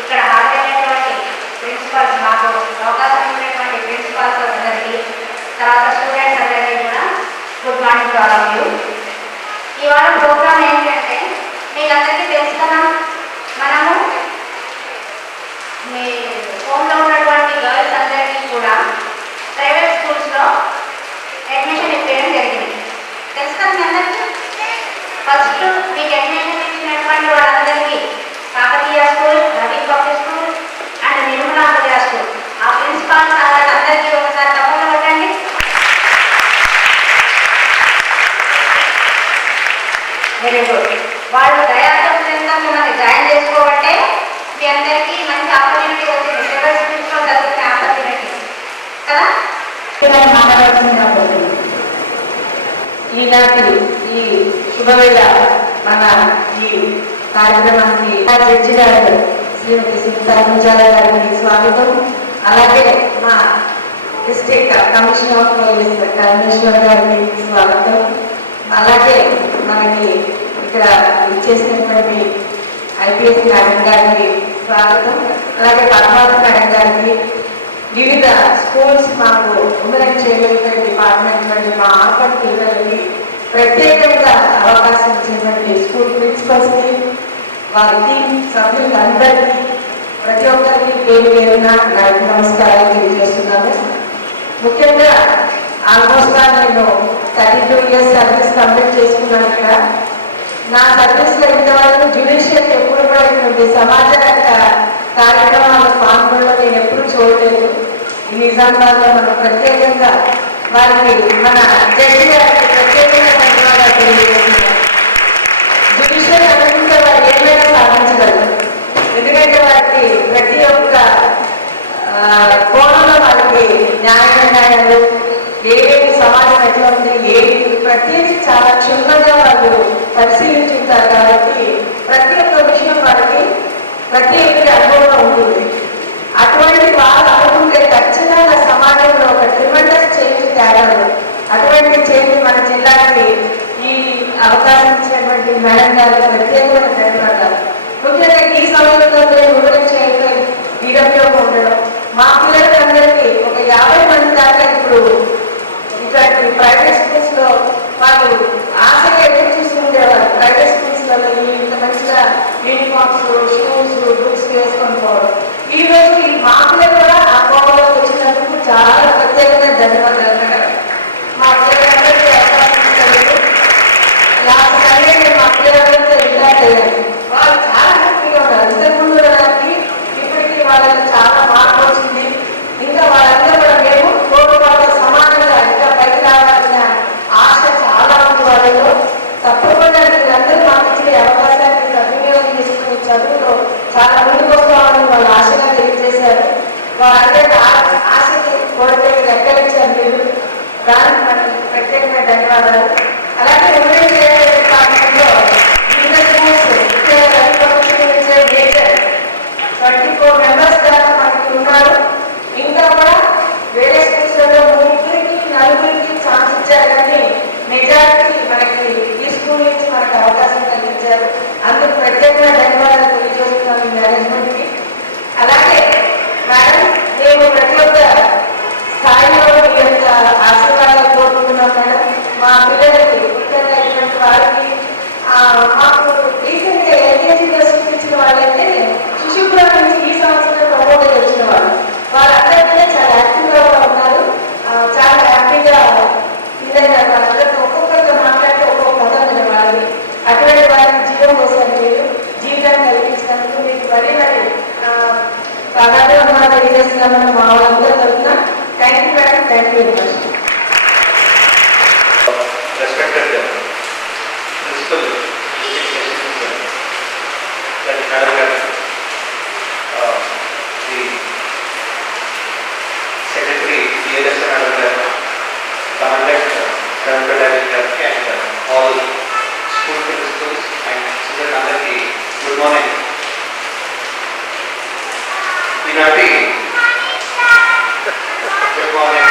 ఇక్కడ హాజరైనటువంటి ప్రిన్సిపల్స్, మాకు అవకాశం ఇచ్చినటువంటి ప్రిన్సిపల్స్ అందరికీ, తర్వాత స్టూడెంట్స్ అందరికీ కూడా good morning to all of you. ఇవాళ ప్రోగ్రామ్ ఏంటంటే మీకందరికీ తెలుసు కదా, మనము మీ హోమ్లో ఉన్నటువంటి గర్ల్స్ అందరికీ కూడా ప్రైవేట్ స్కూల్స్లో అడ్మిషన్ ఇప్పించడం జరిగింది. తెలుసు కదా మీ అందరికీ. ఫస్ట్ మీకు అడ్మిషన్ ఇచ్చినటువంటి వాళ్ళందరికీ Kakatiya school, Ravi public school and Nirmala Ambedkar school ఆ ప్రిన్సిపాల్ సార్ అందరికీ ఒకసారి తప్పకుండా పెట్టండి. Very good. వాళ్ళు దయాత్మకంగా మిమ్మల్ని జాయిన్ చేసుకోబట్టే మీ అందరికీ మంచి ఆపర్చునిటీ వచ్చింది. ప్రైవేట్ స్కూల్స్లో చదువుకునే ఆపర్చునిటీ కదా. మాట్లాడుతున్నప్పుడు ఈనాటి ఈ శుభవేళ మన ఈ కార్యక్రమానికి జడ్జి గారు శ్రీమతి సునీత గారికి స్వాగతం. అలాగే మా district commissioner of police commissioner గారికి స్వాగతం. అలాగే మనకి ఇక్కడ ఇచ్చేసినటువంటి ఐపీఎస్ మేడం గారికి స్వాగతం. అలాగే పద్మావతి మేడం గారికి, వివిధ స్కూల్స్ మాకు ఉమెన్ చైల్డ్ డిపార్ట్మెంట్ నుండి మా ఆర్పడ్ పిల్లలకి ప్రత్యేకంగా అవకాశం ఇచ్చినటువంటి స్కూల్ ప్రిన్సిపల్స్కి, వారి టీం సభ్యులందరికీ, ప్రతి ఒక్కరికి పేరు పేరున నమస్కారాలు తెలియజేస్తున్నాను. ముఖ్యంగా ఆల్మోస్ట్ నేను 32 years సర్వీస్ కంప్లీట్ చేసుకున్నాను. ఇక్కడ నా సర్వీస్లో ఇంతవరకు జ్యుడిషియల్ ఎప్పుడు కూడా ఇటువంటి సమాజ కార్యక్రమాల పాల్గొనలో నేను ఎప్పుడు చూడలేదు. ఈ నిజామాబాద్లో మనం ప్రత్యేకంగా వారికి, మన జడ్జి గారికి ప్రత్యేకంగా ధన్యవాదాలు తెలియజేస్తున్నాను. జ్యుడిషియల్ అనుకుంటే వారు ఏమైనా సాధించగలరు. ఎందుకంటే వారికి ప్రతి ఒక్క కోణంలో వారికి న్యాయాలు ఏది సమాజం ఎట్లా ఉంది, ఏది ప్రతిదీ చాలా క్షుణ్ణంగా వాళ్ళు పరిశీలించుంటారు. కాబట్టి ప్రతి ఒక్క విషయం వారికి ప్రతి ఒక్కరి అనుభవం ఉంటుంది. అటువంటి వారు అనుకుంటే ఖచ్చితంగా సమాజంలో ఒక ట్రిమెండస్ చేంజ్ తేగలరు. అటువంటి చేంజ్ మన జిల్లాకి ఈ అవకాశం ఇచ్చినటువంటి మేడం గారు ప్రత్యేకమైన ధన్యవాదాలు. ముఖ్యంగా ఈ సమయంలో ఉమెన్ చైల్డ్ ఈడబ్ల్యూగా ఉండడం, మా పిల్లలందరికీ ఒక 50 మంది దాకా ఇప్పుడు ఇట్లాంటి ప్రైవేట్ స్కూల్స్లో వాళ్ళు ఆశగా ఎదురు చూస్తుండేవారు. ప్రైవేట్ స్కూల్స్లలో ఇంత మంచిగా యూనిఫామ్స్, షూస్, బుక్స్ వేసుకొని పోవడం. ఈ రోజు ఈ మా పిల్లలు కూడా ఆ కోవలోకి వచ్చినందుకు చాలా ప్రత్యేకంగా ధన్యవాదాలు మేడం. మా పిల్లలందరికీ అవకాశం ఇస్తారు. లాస్ట్ సండే నేను మా పిల్లలందరితో ఇంటరాక్ట్ అయ్యాను. వాళ్ళు చాలా హ్యాపీగా ఉన్నారు. ఇంతకుముందు వాళ్ళకి ఇప్పటికీ వాళ్ళకి చాలా మార్పు వచ్చింది. ఇంకా వాళ్ళందరూ కూడా మేము కోటి వాళ్ళ సమానంగా ఇంకా పైకి రావాలన్న ఆశ చాలా ఉంది వాళ్ళలో. తప్పకుండా వీళ్ళందరూ మాకు ఇచ్చే అవకాశాన్ని సద్వినియోగం చేసుకుని చదువులో చాలా ముందుకు వస్తామని వాళ్ళు ఆశగా తెలియజేశారు. వాళ్ళందరికీ ఆశకి కోరికలు దగ్గరించారు మీరు. దానికి మనకి ప్రత్యేకంగా ధన్యవాదాలు. అలాగే ఉమెన్ చైల్డ్ డిపార్ట్మెంట్లో వివిధ స్కూల్స్, ముఖ్యంగా 24 members దాకా మనకి ఉన్నారు. ఇంకా కూడా వేరే స్కూల్స్లలో 3కి 4కి ఛాన్స్ ఇచ్చారు, కానీ మెజారిటీ మనకి ఈ స్కూల్ నుంచి మనకు అవకాశం కలిగించారు. అందుకు ప్రత్యేకంగా ధన్యవాదాలు తెలియజేస్తున్నాం ఈ మేనేజ్మెంట్కి. అలాగే మేడం, మేము ప్రతి ఒక్క స్థాయిలో మీ యొక్క ఆశీర్వాదాలు కోరుకుంటున్నాం మేడం. మా పిల్లలకి ముఖ్యంగా ఇటువంటి వారికి మాకు రీసెంట్గా ఎల్కేజీలో చూపించిన వాళ్ళైతే శిశుపురం నుంచి ఈ సంవత్సరం ప్రమోట్ అయ్యి వచ్చిన వాళ్ళు, వాళ్ళందరికీ చాలా యాక్టివ్గా ఉన్నారు. చాలా హ్యాపీగా ఫీల్ అయినారు. వాళ్ళందరితో ఒక్కొక్కరితో మాట్లాడితే ఒక్కొక్క పదం వినవాలి. అటువంటి వారికి జీవం కోసం మీరు జీవితాన్ని కల్పించినందుకు మీకు మరీ మరి ధన్యవాదాలు తెలియజేస్తున్నామని మా వాళ్ళందరూ తరఫున. Thank you madam. Thank you very much. Secretary, DLSN Commandant, Director Director, and all school principals and students అందరికీ good morning. ఈనాటి good morning.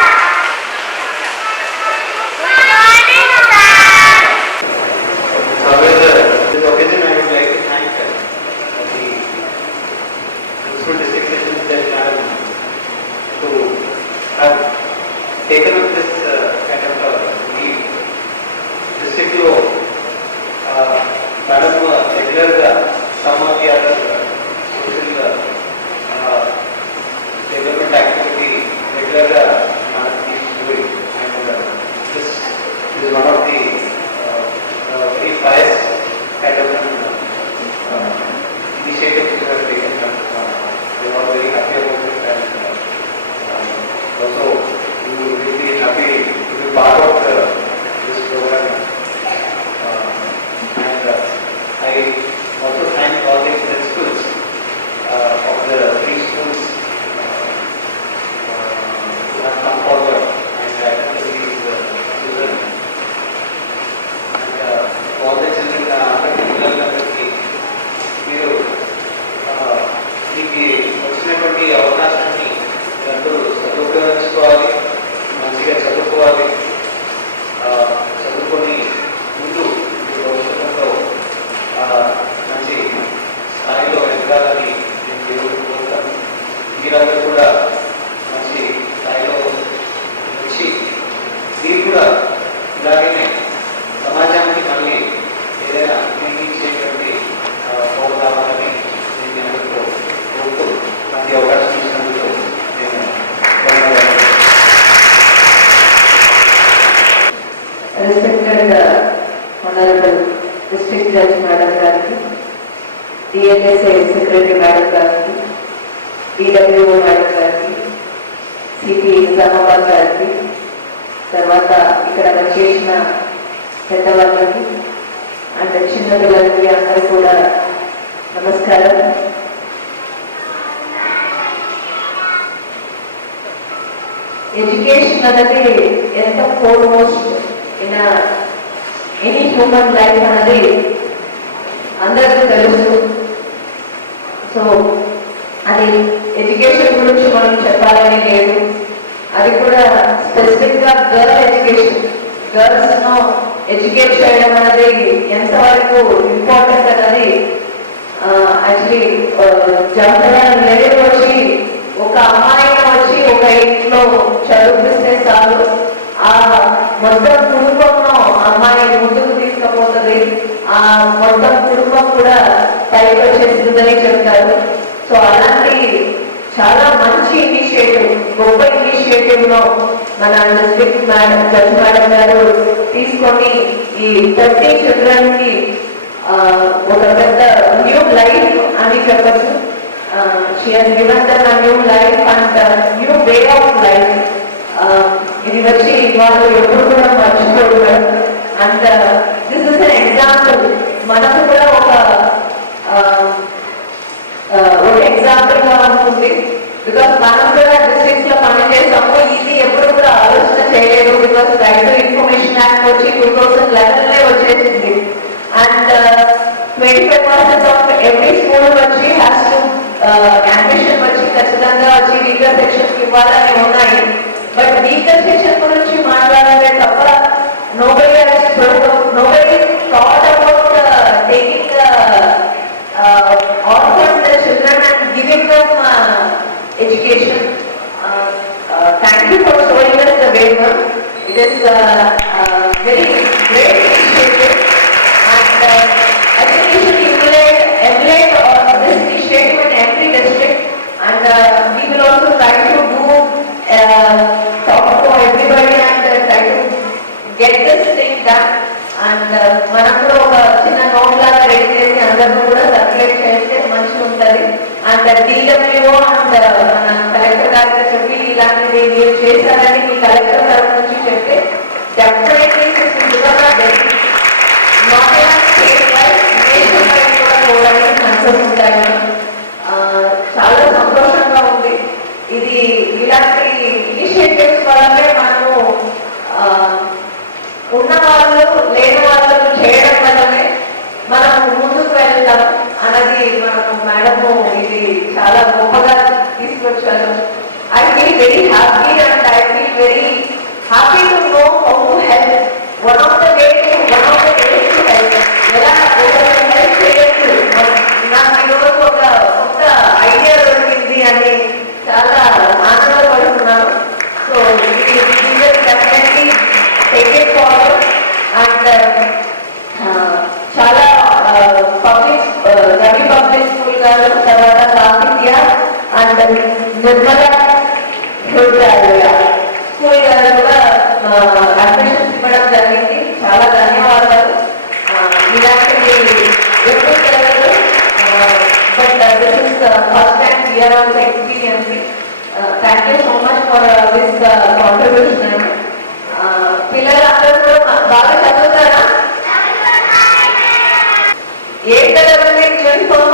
taken up this kind of lead. District లో మేడం రెగ్యులర్గా some of the other social development activity రెగ్యులర్గా మనకి and this is one of the very pious kind of initiatives which have taken. We are very happy about it, and also we will be happy to be part of this program. And I also thank all the principals of the 3 schools who have come forward and acted these children. All the children పిల్లలందరికీ మీరు మీకు వచ్చినటువంటి అవకాశాన్ని అందరూ సదుపయోగించుకోవాలి, మంచిగా చదువుకోవాలి, చదువుకొని ముందు భవిష్యత్తులో మంచి స్థాయిలో ఎదగాలని నేను దేవుడిని కోరుతాను. మీరందరూ కూడా మంచి స్థాయిలో వచ్చి మీరు కూడా ఇలాగనే సమాజానికి మళ్ళీ ఏదైనా ఉపయోగించేటువంటి పౌరు కావాలని నేను అందరితో కోరుతూ మంచి అవకాశం ఇచ్చినందుకు నేను ధన్యవాదాలు. Respected Honorable District Judge Madam గారికి, DLSA Secretary Madam గారికి, DWO Madam గారికి, CP నిజామాబాద్ గారికి, తర్వాత ఇక్కడ చేసిన పెద్దవాళ్ళకి అండ్ చిన్న పిల్లలకి అందరూ కూడా నమస్కారం. ఎడ్యుకేషన్ అనేది ఎంత foremost in any human life అనేది అందరికీ తెలుసు. సో అది ఎడ్యుకేషన్ గురించి మనం చెప్పాలని లేదు, అది కూడా స్పెసిఫిక్గా గర్ల్ ఎడ్యుకేషన్, గర్ల్స్ను ఎడ్యుకేట్ చేయడం అనేది ఎంతవరకు ఇంపార్టెంట్ అనేది యాక్చువల్లీ జనరల్ లేదు. వచ్చి ఒక అమ్మాయిని వచ్చి ఒక ఇంట్లో చదివిస్తే చాలు, ఆ మొత్తం కుటుంబంలో అమ్మాయి ముందుకు తీసుకుపోతుంది, ఆ మొత్తం కుటుంబం కూడా పైకి వచ్చేస్తుందని చెప్తారు. సో అలాంటి చాలా మంచి ఇనిషియేటివ్, గొప్ప ఇనిషియేటివ్ లో మన డిస్ట్రిక్ట్ మేడం జడ్జ్ మేడం గారు తీసుకొని ఈ 30 చిల్డ్రన్ కి ఒక పెద్ద న్యూ లైఫ్ అని చెప్పచ్చు. She has given them a new life and new way of life. ఇది వచ్చి వాళ్ళు ఎప్పుడు కూడా మర్చిపోరు. And this is an example, మనకు కూడా ఒక ఎగ్జాంపుల్ గా ఉంటుంది. బికాస్ మనం కూడా డిస్ట్రిక్ట్స్ లో పనిచేసాము, ఇది ఎప్పుడు కూడా ఆలోచన చేయలేదు. Because right to information act వచ్చి 2011 వచ్చేసింది. అండ్ 25% ఆఫ్ ఎవ్రీ స్కూల్ వచ్చి హ్యాస్ టు అంబిషన్ వచ్చి ఖచ్చితంగా వచ్చి వీకర్ సెక్షన్ ఇవ్వాలని ఉన్నాయి. బట్ వీకర్ సెక్షన్ గురించి మాట్లాడాలి తప్ప nobody thought about taking orphan children and giving them education. Thank you for showing us the way. It is very great initiative, and I think we should emulate this initiative in every district, and we will also try to talk to everybody and try to get this thing done. And మనం కూడా ఒక చిన్న note లాగా ready చేసి అందరూ కూడా circulate చేస్తే మంచిగా ఉంటుంది. అండ్ DWO అండ్ మన కలెక్టర్ గారికి చెప్పి ఇలాంటిది మీరు చేశారని మీ కలెక్టర్ తరఫు నుంచి చెప్తే definitely state wise national wise కూడా పోవడానికి ఛాన్సెస్ ఉంటాయి. చాలా సంతోషంగా ఉంది. ఇది ఇలాంటి ఇనిషియేటివ్స్ వల్లనే మనము ఉన్న వాళ్ళు లేని వాళ్ళు చేయడం వల్లనే మనం ముందుకు వెళ్తాం అన్నది మనము మేడము ఇది చాలా గొప్పగా తీసుకొచ్చారు. I feel very happy and I feel very happy to know how to help. One of the ways to help, ఎలా ఒకరికి హెల్ప్ చేయొచ్చు. నాకు ఈరోజు ఒక కొత్త ఐడియా దొరికింది అని చాలా ఆనందపడుతున్నాను. సో ఇది నిర్మల స్కూల్ గారు కూడా అడ్మిషన్స్ ఇవ్వడం జరిగింది. చాలా ధన్యవాదాలు. ఇలాంటివి ఎప్పుడు జరగదు. But this is first time here also experiencing. Thank you so much for this contribution. పిల్లలందరూ కూడా బాగా చదువుతారా? ఏ కలర్ ఉంది యూనిఫామ్?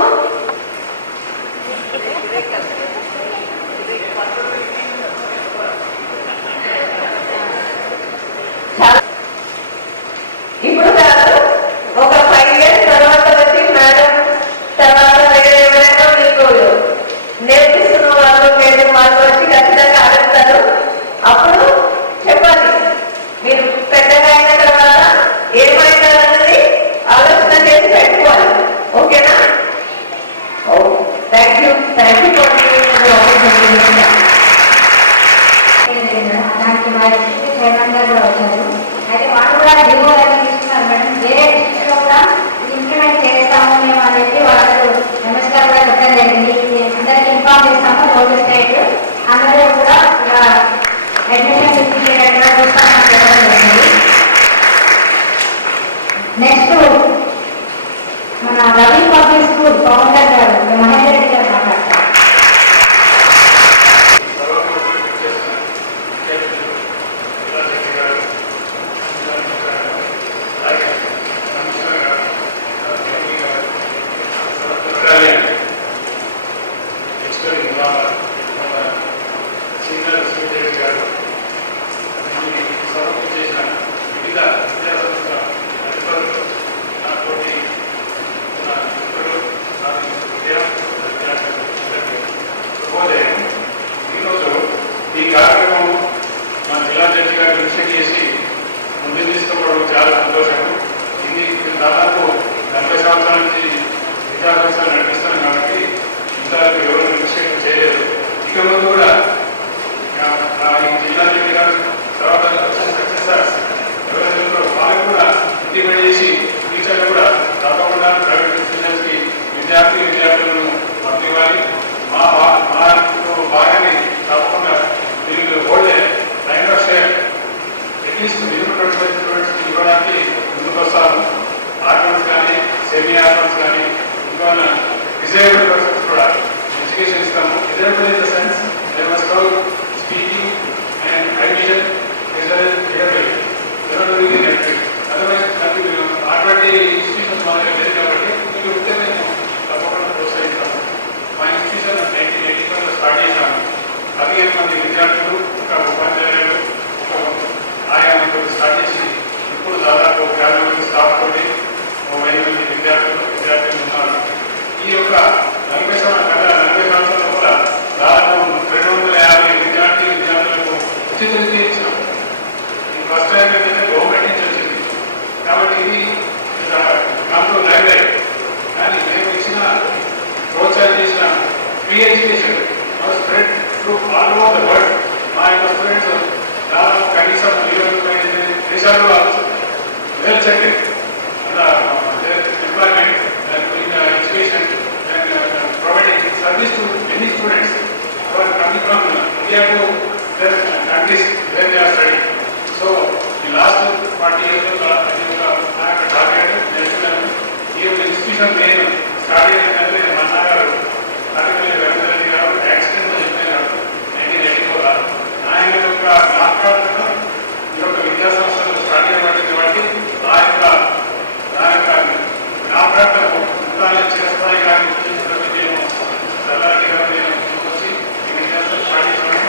ఇప్పుడు కాదు, ఒక 5 years తర్వాత వచ్చి మేడం తర్వాత వేరే ఎవరైనా మీకు నేర్పిస్తున్న వాళ్ళు లేదు వాళ్ళు వచ్చి ఖచ్చితంగా అడుగుతారు. అప్పుడు చెప్పాలి. మీరు పెద్దగా అయిన తర్వాత ఏమైందన్నది ఆలోచన చేసి పెట్టుకోవాలి. ఓకేనా? థ్యాంక్ యూ ఫర్ దానికి మా డిస్ట్రిక్ట్ చైర్మన్ గారు కూడా వచ్చారు. అయితే వాళ్ళు కూడా డివో అనేది తీసుకున్నారు మేడం. వేరే డిస్ట్రిక్ట్లో కూడా ఇది ఇంప్లిమెంట్ చేస్తాము మేము అని చెప్పి వాళ్ళు ఎంఎస్ గారు కూడా చెప్పడం జరిగింది. అందరికీ ఇన్ఫార్మ్ చేస్తాము. నోటీస్ డేట్ అందరూ కూడా అడ్మిషన్ తీసుకునేటట్టుగా చూస్తామని చెప్పడం జరిగింది. నెక్స్ట్ మన రవి పబ్లిక్ స్కూల్ ఫౌండర్ గారు మహేందర్ రెడ్డి గారు మాట్లాడతారు. ఈ కార్యక్రమం మన జిల్లా జడ్జి గారు దృష్టి చేసి ముందు తీసుకోవడం చాలా సంతోషం. ఇది దాదాపు 40 సంవత్సరాల నుంచి విద్యాభ్యాసాలు నడిపిస్తాను కాబట్టి ఇంతవరకు ఎవరు నిశ్చయం చేయలేదు. ఇక ముందు కూడా ఈ జిల్లా జడ్జి గారు తర్వాత సక్సెసర్స్ ఎవరైతే వాళ్ళకు కూడా ఇంటిమేట్ చేసి టీచర్లు కూడా తప్పకుండా ప్రైవేట్ ఇన్స్టిట్యూషన్స్కి విద్యార్థులను పంపివ్వాలి. మా భాగాన్ని తప్పకుండా మీరు old line of share at least minimum 25 students ఇవ్వడానికి ముందుకు వస్తాము. ఆర్ఫన్స్ కానీ సెమీ ఆర్ఫన్స్ కానీ ఇంకా డిజేబుల్డ్ పర్సన్స్ కూడా ఎడ్యుకేషన్ ఇస్తాము. Disabled in the sense they must know speaking and admission otherwise అటువంటి ఇన్స్టిట్యూషన్స్ మన దగ్గర లేదు కాబట్టి మీకు ఉంటే మేము తప్పకుండా ప్రోత్సహిస్తాము. మా ఇన్స్టిట్యూషన్ 1985లో స్టార్ట్ చేశాము. 15 మంది విద్యార్థులు, ఒక ఉపాధ్యాయులు, ఒక ఆయా మంది స్టార్ట్ చేసి ఇప్పుడు దాదాపు 50 మంది స్టాఫ్ తోటి 1000 మంది విద్యార్థులు ఉన్నారు. ఈ యొక్క 40 సంవత్సరాల కూడా దాదాపు 250 విద్యార్థులకు ఉచిత విద్య ఇచ్చాం. ఈ ఫస్ట్ టైం ఏంటంటే గవర్నమెంట్ నుంచి వచ్చింది కాబట్టి ఇది నాకు లైబ్రరీ కానీ మేము ఇచ్చిన ప్రోత్సాహం చేసిన free education spread through all over the world. మా యొక్క స్టూడెంట్స్ దాదాపు కనీసం 25 దేశాల్లో well settle employment education and providing service to many students who are coming from India to their countries where they are studying. So, the last 40 years of target national institution name started in Mannagar, particularly Ravi Garu, accident in 1984. I am a laptop. You have to Vidyasamstha starting about the laptop చేస్తాయి కానీ వచ్చి ఈ విద్యార్థులు start చేసాము.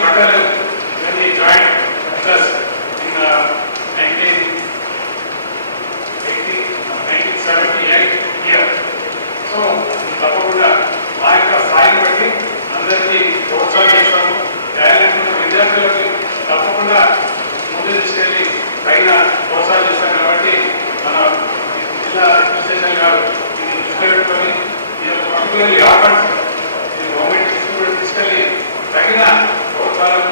Patel, when he joined us in 1978 year. So, తప్పకుండా ఆ యొక్క స్థాయిని బట్టి అందరికీ ప్రోత్సాహం చేస్తాము. టాలెంట్ ఉన్న విద్యార్థులకు తప్పకుండా ముందు తీసుకెళ్ళి పైన ప్రోత్సాహం చేస్తాం. కాబట్టి మన జిల్లా అడ్మినిస్ట్రేషన్ గారు ఇది దృష్టి పెట్టుకొని పర్టికులర్లీ ఆఫర్స్ గవర్నమెంట్ తీసుకెళ్ళి తగిన ప్రోత్సాహం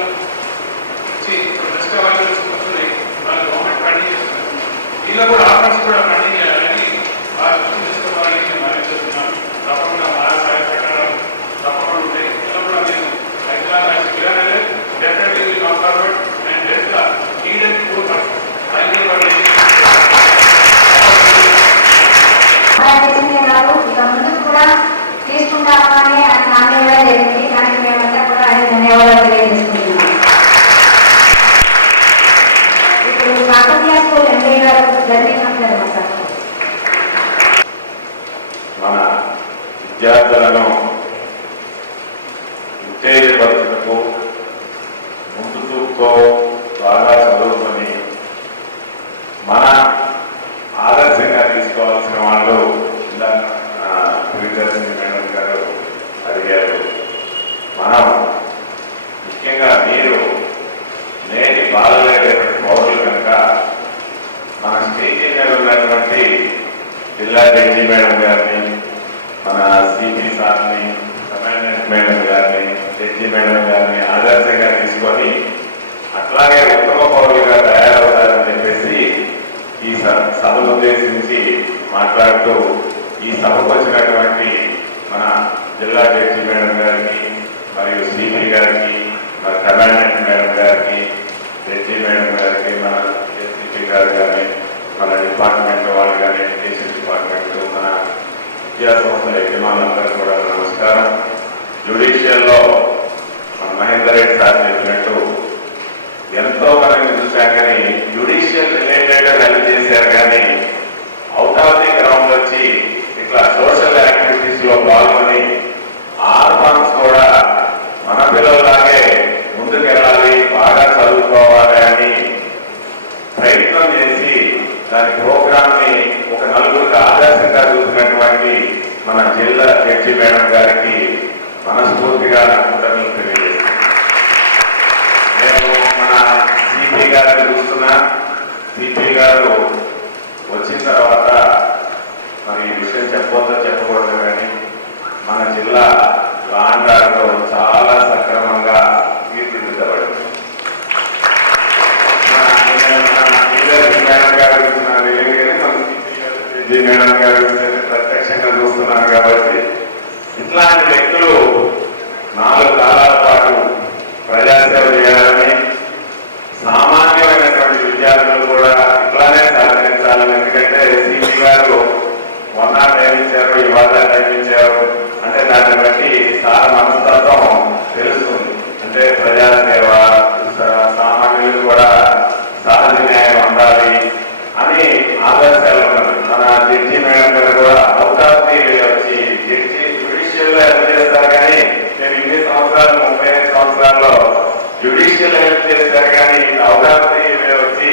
ఇచ్చి దృష్టి వాళ్ళు కూర్చొని మన గవర్నమెంట్ ఫండింగ్ చేస్తున్నారు. వీళ్ళు కూడా ఆఫర్స్ కూడా ఫండింగ్ చేయాలని వారు దృష్టి తీసుకోవాలని నేను మనం చేస్తున్నాను. తప్పకుండా మా సహాయ సహకారాలు తప్పకుండా ఉంటాయి. ఇలా కూడా మేము definitely will come forward and let the needed proof ఇక ముందు కూడా తీసుకుంటామని హామీ ఇవ్వడం జరిగింది. దానికి మేమంతా కూడా ఆయన ధన్యవాదాలు తెలియజేసుకుంటున్నాం. ఇప్పుడు కాకతీయ స్కూల్ ఎంఏ గారు జరిగినట్లేదు సార్. మన విద్యార్థులను ఉత్తేజపరచుటకు ముందు చూపుతో బాగా చదువుకొని మన ఆదర్శంగా తీసుకోవాల్సిన వాళ్ళు ప్రియదర్శిని మేడం గారు అడిగారు. మనం ముఖ్యంగా మీరు నేటి బాలలేటువంటి పౌరులు కనుక మన స్టేజీ మీద ఉన్నటువంటి జిల్లా జడ్జి మేడం గారిని, మన సిపి సార్ని, కమాండెంట్ మేడం గారిని, జడ్జి మేడం గారిని ఆదర్శంగా తీసుకొని అట్లాగే ఉత్తమ పౌరులుగా తయారవుతారని చెప్పేసి ఈ సభను ఉద్దేశించి మాట్లాడుతూ ఈ సభకు వచ్చినటువంటి మన జిల్లా జడ్జి మేడం గారికి మరియు సిపి గారికి, మన కమాండెంట్ మేడం గారికి, జడ్జి మేడం గారికి, మన ఎస్పీ గారు కానీ, మన డిపార్ట్మెంట్ వాళ్ళు కానీ, ఎడ్యుకేషన్ డిపార్ట్మెంట్, మన విద్యా సంస్థల యజమానులందరూ కూడా నమస్కారం. జ్యుడిషియల్లో మన మహేందర్ రెడ్డి సార్ చెప్పినట్టు ఎంతో మందిని చూశాం, కానీ జ్యుడిషియల్ రిలేటెడ్ హెల్ప్ చేశారు. కానీ అవుట్ ఆఫ్ ది గ్రౌండ్ వచ్చి ఇట్లా సోషల్ యాక్టివిటీస్ లో పాల్గొని ఆర్ఫాన్స్ కూడా మన పిల్లల్లాగే ముందుకెళ్ళాలి, బాగా చదువుకోవాలి అని ప్రయత్నం చేసి దాని ప్రోగ్రామ్ ని ఒక నలుగురికి ఆదర్శంగా చూసినటువంటి మన జిల్లా జడ్జి మేడం గారికి మనస్ఫూర్తిగా కృతజ్ఞతలు తెలియజేస్తాను. నేను మన సిపి గారిని చూస్తున్నా. సిపి గారు వచ్చిన తర్వాత మరి ఈ విషయం చెప్పొద్దో చెప్పకూడదు, కానీ మన జిల్లా లాండ్ ఆర్డర్ చాలా సక్రమంగా తీర్చిదిద్దబడింది. మేడం గారు మేడం గారు ప్రత్యక్షంగా చూస్తున్నారు. కాబట్టి ఇట్లాంటి వ్యక్తులు 4 కాలాల పాటు ప్రజాసేవ చేయాలని, సామాన్యమైనటువంటి విద్యార్థులు కూడా ఇట్లానే సహకరించాలని. ఎందుకంటే సిపి గారు మొన్న నియమించారు, ఇవాళ నియమించారు అంటే దాన్ని బట్టి సార్ మనస్తత్వం తెలుస్తుంది. అంటే ప్రజాసేవ, సామాన్యులు కూడా సహజ న్యాయం అందాలి అని ఆదర్శాలు ఉన్నది. మన జడ్జి మేడం గారు కూడా అవుట్ ఆఫ్ ది వచ్చి జడ్జి జ్యుడిషియల్ లో హెల్ప్ చేస్తారు. కానీ నేను ఇన్ని సంవత్సరాలు 35 సంవత్సరాల్లో జ్యుడిషియల్ హెల్ప్ చేస్తారు, కానీ అవుట్ ఆఫ్ ది వచ్చి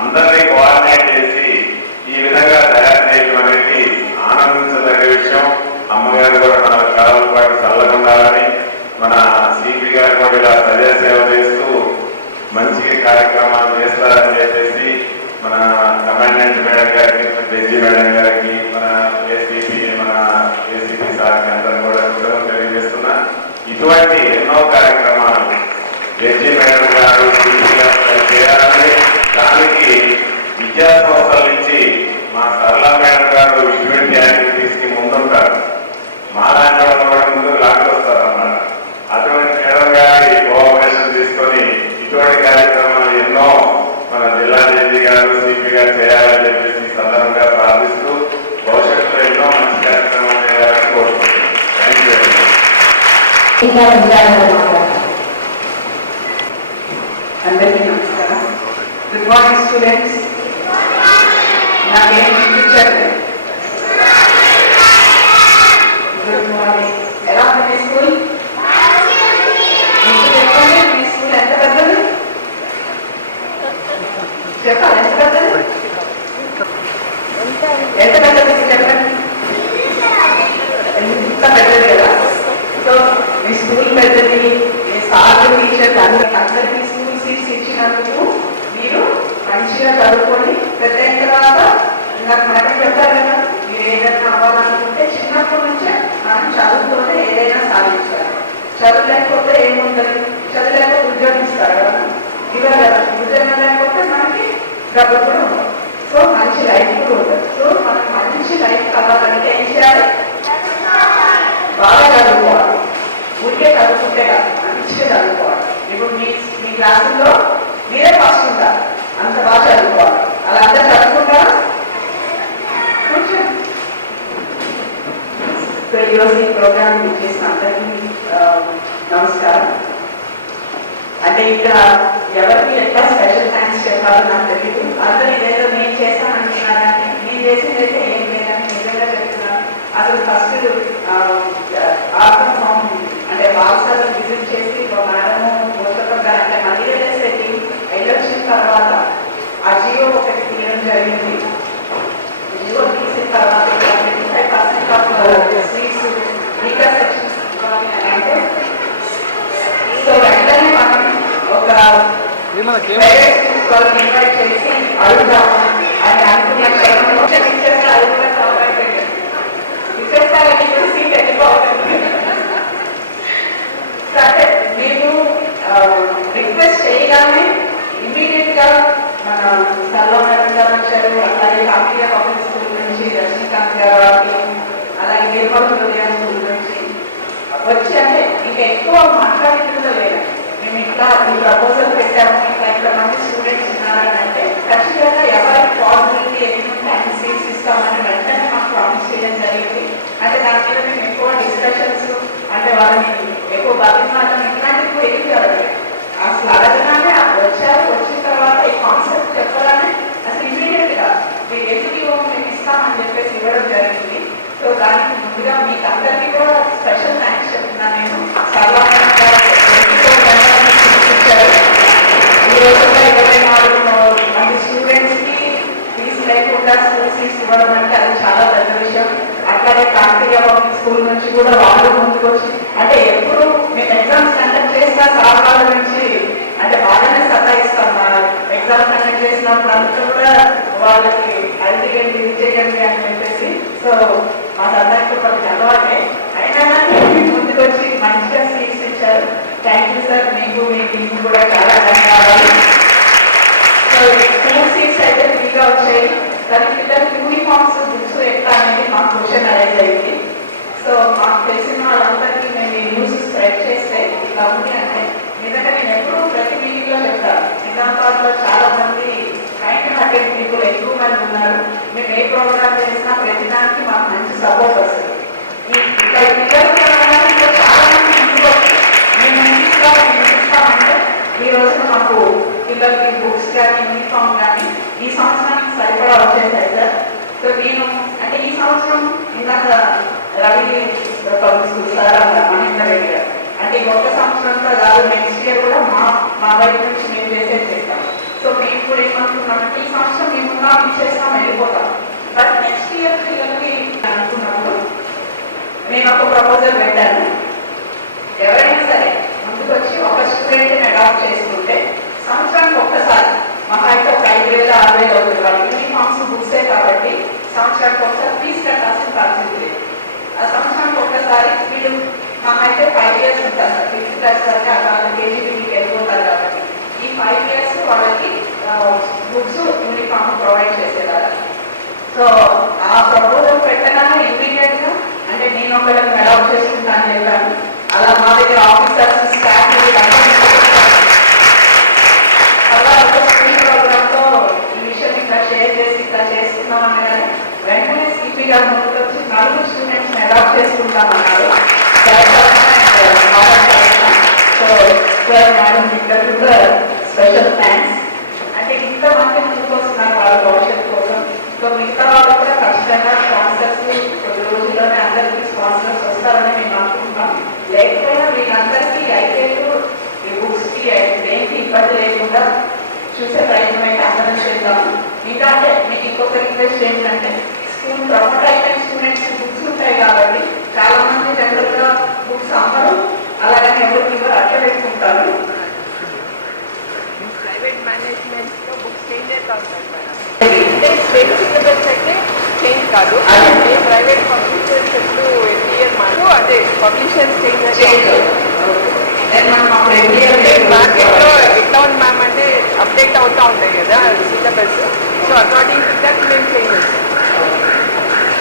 అందరినీ కోఆర్డినేట్ చేసి ఈ విధంగా తయారు చేయడం అనేది ఆనందించదగ్గ విషయం. అమ్మగారు కూడా 4 కాలాల పాటు చల్లగా ఉండాలని, మన సిపి గారు కూడా ఇలా ప్రజాసేవ చేస్తూ మంచి కార్యక్రమాలు చేస్తారని చెప్పేసి మన కమాండెంట్ మేడం గారికి, జడ్జి మేడం గారికి, మన ఏసీపీ సార్కి అందరూ కూడా కృతజ్ఞతలు తెలియజేస్తున్నా. ఇటువంటి ఎన్నో కార్యక్రమాలు జడ్జి మేడం గారు, సిపి గారు చేయాలని, దానికి విద్యా సంస్థల నుంచి మా సరళ మేడం గారు ఇటువంటి యాక్టివిటీస్ కి ముందుంటారు. మాలాంటి వాళ్ళు కూడా ముందు లాక్కి వస్తారన్నమాట. అటువంటి మేడం గారి కోఆపరేషన్ తీసుకొని ఇటువంటి కార్యక్రమాలు ఎన్నో మన జిల్లా జడ్జి గారు, సిపి గారు చేయాలని చెప్పేసి సందర్భంగా ప్రార్థిస్తూ భవిష్యత్తులో ఎన్నో మంచి కార్యక్రమాలు చేయాలని కోరుకుంటున్నాను. Thank you very much. అందరికీ నమస్కారం. Good morning students. నాకేం వినిపించట్లేదు. Good morning. ఎలా ఉంది స్కూల్? చెప్పండి. చెప్పాలి ఎంత పెద్దది ఎంత పెద్దది చెప్పండి ఎంత పెద్దది కదా. సో మీ స్కూల్ పెద్దది, మీ సార్లు టీచర్లు అందరికీ స్కూల్ సీట్స్ ఇచ్చినందుకు మీరు మంచిగా చదువుకొని పెద్ద అయిన తర్వాత నాకు మేడం చెప్పారు కదా, మీరు ఏదైనా అవ్వాలనుకుంటే చిన్నప్పటి నుంచే మనం చదువుతోనే ఏదైనా సాధించాలి. చదువు లేకపోతే ఏముంటుంది, చదువు లేకపోతే ఉద్యోగం ఇస్తారు కదా, ఇవ్వరు కదా. ఉద్యోగం లేకపోతే మనకి డబ్బులు కూడా ఉండదు. సో మంచి లైఫ్ కూడా ఉంటుంది. సో మనకి మంచి లైఫ్ కావాలంటే ఏం చేయాలి, బాగా చదువుకోవాలి. ఊరికే చదువుకుంటే కాదు, మంచిగా చదువుకోవాలి. ఇప్పుడు మీ క్లాసుల్లో మీరే ఫస్ట్ ఉంటారు, అంత బాగా చదువుకోవాలి. అలా అందరూ చదువుకుంటారా? ఈరోజు ఈ ప్రోగ్రామ్ చేసిన అందరికీ నమస్కారం. అంటే ఇక్కడ ఎవరికి ఎట్లా స్పెషల్ థ్యాంక్స్ చెప్పాలో నాకు తెలియదు. అందరూ ఇదేదో నేను చేశానంటున్నారని, నేను చేసిందైతే ఏం లేదని నిజంగా చెప్తున్నాను. అసలు ఫస్ట్ ఆర్థం అంటే బాలసాలు విజిట్ చేసి మేడము పుస్తకంగా అంటే మళ్ళీ వెళ్ళేసేది ఎలక్షన్ తర్వాత ఆ జియో ఒకటి తీయడం జరిగింది. జియో తీసిన తర్వాత 25% ఆఫ్ సీట్స్ వీకర్ సెక్షన్స్ ఇవ్వాలి అని అంటే, సో వెంటనే మనం ఒక ప్రైవేట్ స్కూల్స్ వాళ్ళని ఇన్వైట్ చేసి అడుగుదాము అని అనుకున్నాం. టీచర్స్ అది కూడా కావాలి పెట్టారు. టీచర్స్ వాళ్ళకి కూడా సీట్ వెళ్ళిపోతుంది. అంటే మేము రిక్వెస్ట్ చేయగానే ఇమీడియట్ గా మన సర్వమేడం గారు వచ్చారు, అలాగే కాకీయ పబ్లిక్ స్కూల్ నుంచి రజనీకాంత్ గారు, అలాగే నిర్మల్ హృదయ స్కూల్ నుంచి వచ్చి అంటే ఇంకా ఎక్కువ మాట్లాడుతుందో లేదా, మేము ఇట్లా ఈ ప్రపోజల్ పెట్టాము, ఇట్లా మంది స్టూడెంట్స్ ఉన్నారని అంటే ఖచ్చితంగా ఎవరికి పాసిబిలిటీ ఏముంటే అన్ని సీట్స్ ఇస్తామని వెంటనే మాకు ప్రామిస్ చేయడం జరిగింది. అంటే దాని మీద మేము ఎక్కువ డిస్కషన్స్ అంటే వాళ్ళని ఎక్కువ బతిమాలను ఇట్లాంటివి ఏం జరగలేదు. అసలు అడగగానే వచ్చారు, వచ్చిన తర్వాత ఈ కాన్సెప్ట్ చెప్పగానే అసలు ఇమీడియట్ గా మీరు ఎందుకు మేము ఇస్తామని చెప్పేసి ఇవ్వడం జరిగింది. సో దానికి ముందుగా మీకు అందరికీ కూడా స్పెషల్ థ్యాంక్స్ చెప్తున్నాను. నేను సర్వమేడం గారు ఈ రోజుల్లో 24 మంది స్టూడెంట్స్ కి ఫీజు లేకుండా స్కూల్ సీట్స్ ఇవ్వడం అంటే అది చాలా పెద్ద విషయం. అట్లాగే కాకతీయ పబ్లిక్ స్కూల్ నుంచి కూడా వాళ్ళు ముందుకు వచ్చి అంటే ఎప్పుడు మేము ఎగ్జామ్స్ కండక్ట్ చేసినా సార్ వాళ్ళ నుంచి అంటే బాగానే సతాయిస్తాం. ఎగ్జామ్స్ కండక్ట్ చేసినప్పుడు అంతా కూడా వాళ్ళకి అది చేయండి ఇది చేయండి అని చెప్పేసి, సో మా అందరికీ కొంచెం అలవాటే. అయినా కానీ ముందుకు వచ్చి మంచిగా సీట్స్ ఇచ్చారు. థ్యాంక్ యూ సార్, మీకు మీ టీం కూడా చాలా ధన్యవాదాలు. సో స్కూల్ సీట్స్ అయితే ఫ్రీగా వచ్చాయి, కానీ పిల్లలకి యూనిఫామ్స్ బుక్స్ ఎట్లా అనేది మాకు క్వశ్చన్ అరైజ్ అయింది. సో మాకు తెలిసిన వాళ్ళందరికీ మేము ఈ న్యూస్ స్ప్రెడ్ చేస్తే ఇట్లా ఉంది అంటే నిజంగా నేను ఎప్పుడూ ప్రతి మీటింగ్ లో చెప్తాను. నిజామాబాద్లో చాలా మంది కైండ్ హార్టెడ్ పీపుల్ ఎక్కువ మంది ఉన్నారు. మేము ఏ ప్రోగ్రామ్ చేసినా ప్రతి దానికి మాకు మంచి సపోర్ట్ వస్తుంది. ఇట్లా పిల్లలు చాలా మంది ముందుకు వచ్చి మేము ఇస్తామంటే ఈ రోజున మాకు పిల్లలకి బుక్స్ కానీ యూనిఫామ్ కానీ ఈ సంవత్సరానికి సరిపడా వచ్చేసాయి సార్. సో నేను అంటే ఈ సంవత్సరం ఇందాక Ravi public school sir Mahendra Reddy గారు అంటే ఒక్క సంవత్సరంతో కాదు, నెక్స్ట్ ఇయర్ కూడా మా వైపు నుంచి మేము చేస్తాం. సో మేము కూడా ఏమనుకున్నామంటే ఈ సంవత్సరం మేము ఇచ్చేస్తాం వెళ్ళిపోతాం, బట్ నెక్స్ట్ ఇయర్ పిల్లలకి అనుకున్నప్పుడు నేను ఒక ప్రపోజల్ పెట్టాను. ఎవరైనా సరే ముందుకు వచ్చి ఒక స్టూడెంట్ని అడాప్ట్ చేసుకుంటే సంవత్సరానికి ఒక్కసారి మహా అయితే ఒక 5,000 6,000 అవుతుంది. వాళ్ళ యూనిఫామ్స్ బుక్సే కాబట్టి సంవత్సరానికి ఒకసారి ఫీజు కట్టాల్సిన పరిస్థితి లేదు. ఆ సంవత్సరానికి ఒక్కసారి వీళ్ళు మహా అయితే 5 years ఉంటారు సార్. 5th class వరకు అలా కేజీబీకి వెళ్ళిపోతారు కాబట్టి ఈ 5 years వాళ్ళకి బుక్స్ యూనిఫామ్ ప్రొవైడ్ చేసేవారు. సో ఆ ప్రపోజల్ పెట్టగానే ఇమీడియట్ గా అంటే నేను ఒకళ్ళని అడాప్ట్ చేసుకుంటాను చెప్పాను. అలా మా దగ్గర ఆఫీసర్స్ స్టాఫ్ అలా ఒక స్కూల్ ప్రోగ్రామ్ తో ఈ విషయం ఇట్లా షేర్ చేసి ఇట్లా చేసుకుందాం అనగానే వెంటనే సిపి గారు ముందుకు వచ్చి 4 స్టూడెంట్స్ అడాప్ట్ చేసుకుంటామన్నారు. సో సార్ మేడం ఇద్దరు కూడా స్పెషల్ థ్యాంక్స్. అంటే ఇంతమంది ముందుకు వస్తున్నారు వాళ్ళ భవిష్యత్తు కోసం. సో మిగతా వాళ్ళు కూడా ఖచ్చితంగా స్పాన్సర్స్ కొద్ది రోజుల్లోనే అందరికీ స్పాన్సర్స్ వస్తారని మేము అనుకుంటున్నాం. లేకపోయినా వీళ్ళందరికీ ఐకేలు ఈ బుక్స్ కి దేనికి ఇబ్బంది లేకుండా చూసే ప్రయత్నం అయితే అందరం ఇంకా అంటే మీకు ఇంకొక రిక్వెస్ట్ ఏంటంటే స్కూల్ ప్రమోట్ అయిపోయిన స్టూడెంట్స్ బుక్స్ ఉంటాయి కాబట్టి చాలా మంది జనరల్గా బుక్స్ అమ్మరు, అలాగని ఎవరికి ఇవ్వరు, అట్లా పెట్టుకుంటారు. ప్రైవేట్ మేనేజ్మెంట్స్లో బుక్స్ చేంజ్ అవుతా ఉంటాయి మేడం. అంటే స్టేట్ సిలబస్ అయితే చేంజ్ కాదు, అదే ప్రైవేట్ పబ్లిషర్స్ ఎప్పుడు ఎవ్రీ ఇయర్ మాకు అదే పబ్లిషర్స్ చేంజ్ మార్కెట్లో ఎట్లా ఉంది మ్యామ్ అంటే అప్డేట్ అవుతూ ఉంటాయి కదా syllabus. So according to that మేము చేంజ్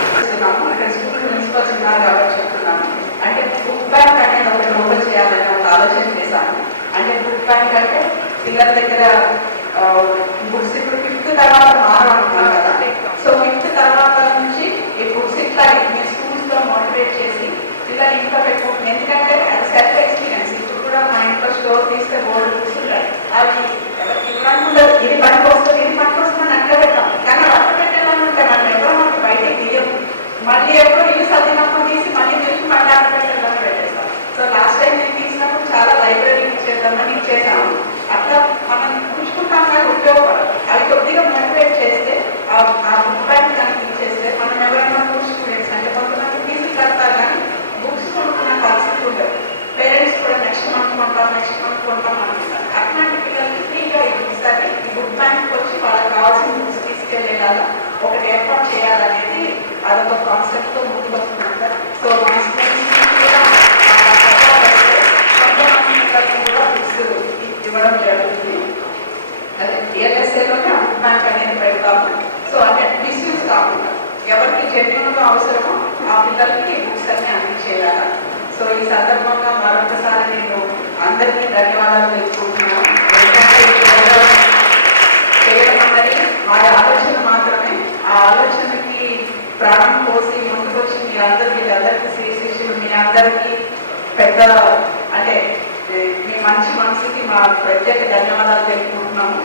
చేస్తున్నాము. ఇక్కడ స్కూల్ ప్రిన్సిపల్స్ ఉన్నారు కాబట్టి చెప్తున్నాము. అంటే బుక్ బ్యాంక్ అనేది ఒకటి ఓపెన్ చేయాలని ఒక ఆలోచన చేశాను. అంటే బుక్ బ్యాంక్ అంటే పిల్లల దగ్గర బుక్స్ ఇప్పుడు 5th తర్వాత మారాలనుకున్నాం కదా. సో 5th తర్వాత నుంచి ఈ బుక్స్ ఇట్లా స్కూల్స్ లో మోటివేట్ చేసి పిల్లలు ఇంట్లో పెట్టుకుంటుంది. ఎందుకంటే అది సెల్ఫ్ ఎక్స్పీరియన్స్. ఇప్పుడు కూడా మా ఇంట్లో స్టోర్ తీస్తే బోర్డు బుక్స్ ఉంటాయి, అవి ఎవరికి ఇవ్వడానికి ఉండదు. ఇది పనికి వస్తుంది, ఇది పనికి వస్తుంది అట్లా పెడతాం. కానీ అట్లా పెట్టాలని ఉంటే మనం ఎవరో మనకి బయటకి తీయము. మళ్ళీ ఎప్పుడో ఇల్లు చదివినప్పుడు తీసి మళ్ళీ తీసి మళ్ళీ అట్లా పెట్టాలని పెట్టేస్తాం. సో లాస్ట్ టైం నేను తీసినప్పుడు చాలా లైబ్రరీ ఇచ్చేద్దామని ఇచ్చేసాము. అట్లా మనం ఉంచుకుంటాం కానీ ఉపయోగపడదు. అవి కొద్దిగా మోటివేట్ చేస్తే ఆ బుక్ బ్యాంక్ కనుక ఇచ్చేస్తే మనం ఎవరైనా పూర్ స్టూడెంట్స్ అంటే కొంతమంది ఫీజులు కడతారు కానీ బుక్స్ కొనుక్కునే పరిస్థితి ఉండదు. పేరెంట్స్ కూడా నెక్స్ట్ మంత్ కొంటాం అనుకుంటారు. అట్లాంటి పిల్లలకి ఫ్రీగా ఈ బుక్స్ అని ఈ బుక్ బ్యాంక్ వచ్చి వాళ్ళకి కావాల్సిన బుక్స్ తీసుకెళ్లేలాగా ఒకటి ఏర్పాటు చేయాలనేది అదొక కాన్సెప్ట్ తో ముందుకు వస్తున్నారు. సో మా స్టూడెంట్స్ కూడా కొంతమంది పిల్లలకు కూడా బుక్స్ ఇవ్వడం జరుగుతుంది. అదే ELSAలోనే బుక్ బ్యాంక్ అనేది పెడతాము. సో అంటే మిస్యూజ్ కాకుండా ఎవరికి జెన్యున్గా అవసరమో ఆ పిల్లలకి బుక్స్ అన్ని అందించేలాగా. సో ఈ సందర్భంగా మరొకసారి నేను అందరికీ ధన్యవాదాలు తెలుసుకుంటున్నాను. ఎందుకంటే ఈ ప్రోగ్రాం చేయడం అన్నది వారి ఆలోచన మాత్రమే. ఆ ఆలోచనకి ప్రాణం పోసి ముందుకొచ్చి వీళ్ళందరికీ శ్రీ శిష్యులు మీ అందరికీ పెద్ద అంటే మీ మంచి మనసుకి మా ప్రత్యేక ధన్యవాదాలు తెలుపుకుంటున్నాము.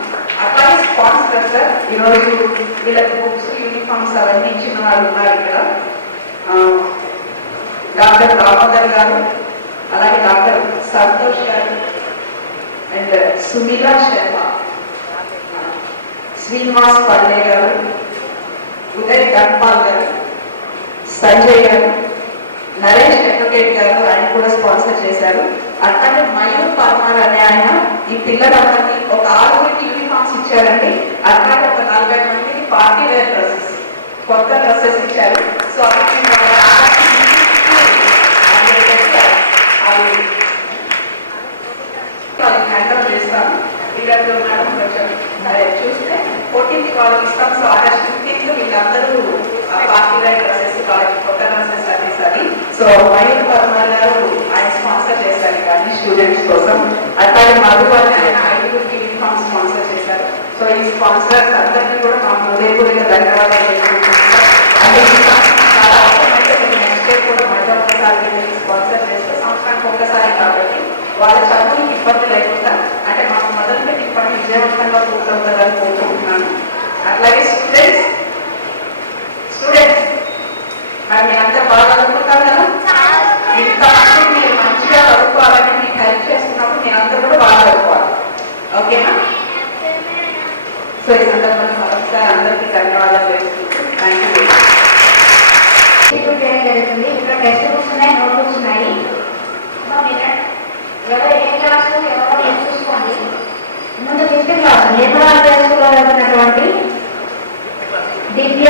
అట్లాగే స్పాన్సర్ సార్ ఈరోజు వీళ్ళకి బుక్స్ యూనిఫామ్స్ అవన్నీ ఇచ్చిన వాళ్ళు ఉన్నారు ఇక్కడ. డాక్టర్ దామోదర్ గారు, అలాగే డాక్టర్ సంతోష్ గారు అండ్ సునీలా శర్మ, శ్రీనివాస్ పల్లె గారు, ఉదయ్ గన్పాల్ గారు, సంజయ్ గారు, నరేష్ అడ్వకేట్ గారు, ఆయన కూడా స్పాన్సర్ చేశారు. అట్లాగే మయూర్ పర్మార్ అనే ఆయన ఈ పిల్లలందరికీ ఒక 6 యూనిఫామ్స్ ఇచ్చారండి. అట్లాగే ఒక 40 మందికి పార్టీ వేర్ డ్రెస్సెస్, కొత్త డ్రెస్సెస్ ఇచ్చారు. సో అవి హ్యాండ్ ఓవర్ చేస్తాను. ఇక్కడ మేడం కొంచెం చూస్తే 14th వాళ్ళకి ఇస్తాం. సో August 15th వీళ్ళందరూ పార్టీ వేర్ డ్రెస్సెస్, కొత్త డ్రెస్సెస్ అది. సో మయూర్ పర్మార్ గారు ఆయన స్పాన్సర్ చేశారు కానీ స్టూడెంట్స్ కోసం. అట్లాగే మధు అని ఆయన 5 యూనిఫామ్ స్పాన్సర్ చేశారు. సో ఈ స్పాన్సర్స్ అందరికీ కూడా మా హృదయపూర్వక ధన్యవాదాలు తెలుసుకుంటున్నాం. అంటే చాలా అవసరమైతే నెక్స్ట్ డే కూడా మళ్ళీ ఒక్కసారి స్పాన్సర్ చేస్తే సంవత్సరానికి ఒక్కసారి కాబట్టి వాళ్ళ చదువులకు ఇబ్బంది లేకుండా అంటే మాకు మొదలుపెట్టి ఇప్పటి విజయవంతంగా పూర్తవుతుందని కోరుకుంటున్నాను. అట్లాగే స్టూడెంట్స్ మరి మీ అంతా బాగా చదువుకుంటారు కదా. ఇంతమంది మీరు మంచిగా చదువుకోవాలని మీకు హెల్ప్ చేస్తున్నప్పుడు మీరు అందరూ కూడా బాగా చదువుకోవాలి. ఓకేనా? సో ఈ సందర్భంగా మరొకసారి అందరికీ ధన్యవాదాలు వేసుకుంటూ థ్యాంక్ యూ. జరుగుతుంది. ఇక్కడ టెక్స్ట్ బుక్స్ ఉన్నాయి, నోట్ బుక్స్ ఉన్నాయి. ఎవరు ఏ క్లాసు ఎవరో చూసుకోండి. ముందు 5th క్లాస్ నేపాల్ స్కూల్లో వెళ్తున్నటువంటి దివ్య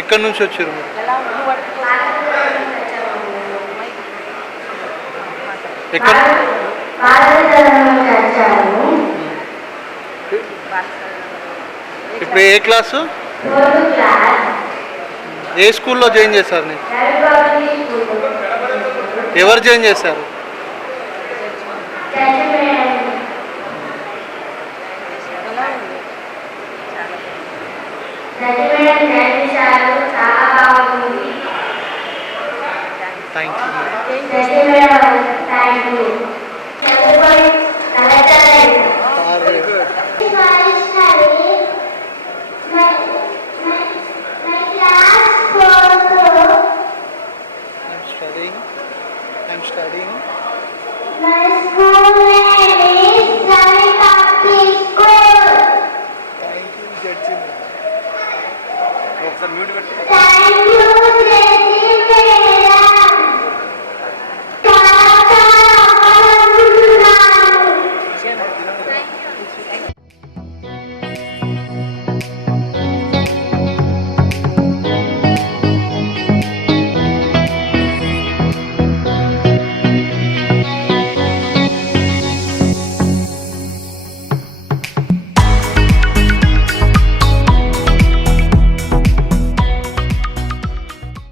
ఎక్కడి నుంచి వచ్చారు మీరు? ఎలా నువ్వు పట్టుకో. ఎక్కడ ఇప్పుడు ఏ క్లాసు? ఏ స్కూల్లో జాయిన్ చేశారు నీకు? ఎవరు జాయిన్ చేశారు?